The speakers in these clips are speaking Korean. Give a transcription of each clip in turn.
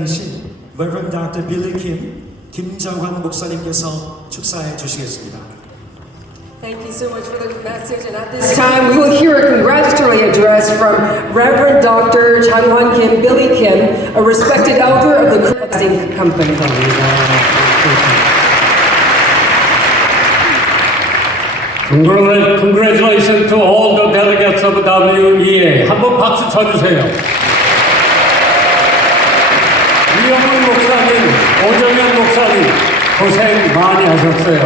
이신 Reverend Dr. Billy Kim 김정환 목사님께서 축사해 주시겠습니다. Thank you so much for the message. And at this time, we will hear a congratulatory address from Reverend Dr. Chang-Hwan Kim, Billy Kim, a respected elder of the Crossing Company. Congra- Congratulations to all the delegates of WEA. 한번 박수 쳐주세요. 이영훈 목사님, 오정현 목사님, 고생 많이 하셨어요.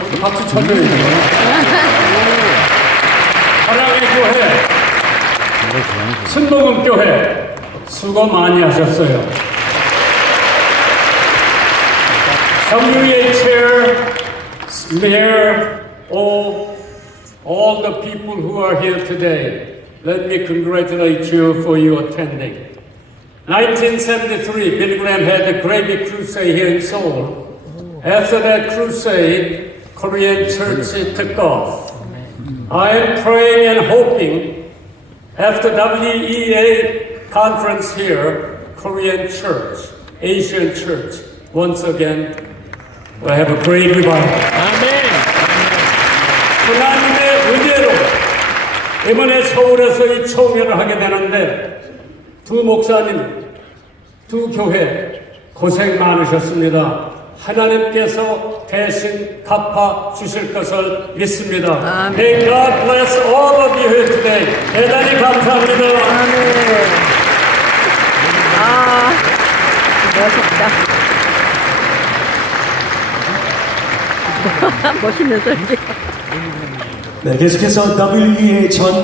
어, 박수 쳐줘야죠. 사랑의 교회, 순복음 교회, 수고 많이 하셨어요. WEA chair, Mayor, all, all the people who are here today, let me congratulate you for your attending. 1973, Billy Graham had a great big crusade here in Seoul. After that crusade, Korean church took off. I am praying and hoping after WEA conference here, Korean church, Asian church, once again will have a great revival. 하나님의 은혜로 이번에 서울에서 이 총회를 하게 되는데 두 목사님, 두 교회 고생 많으셨습니다. 하나님께서 대신 갚아 주실 것을 믿습니다. May God bless all of you here today. 대단히 감사합니다. 아, 멋있다. 멋있는 설교. 네, 계속해서 WEA 전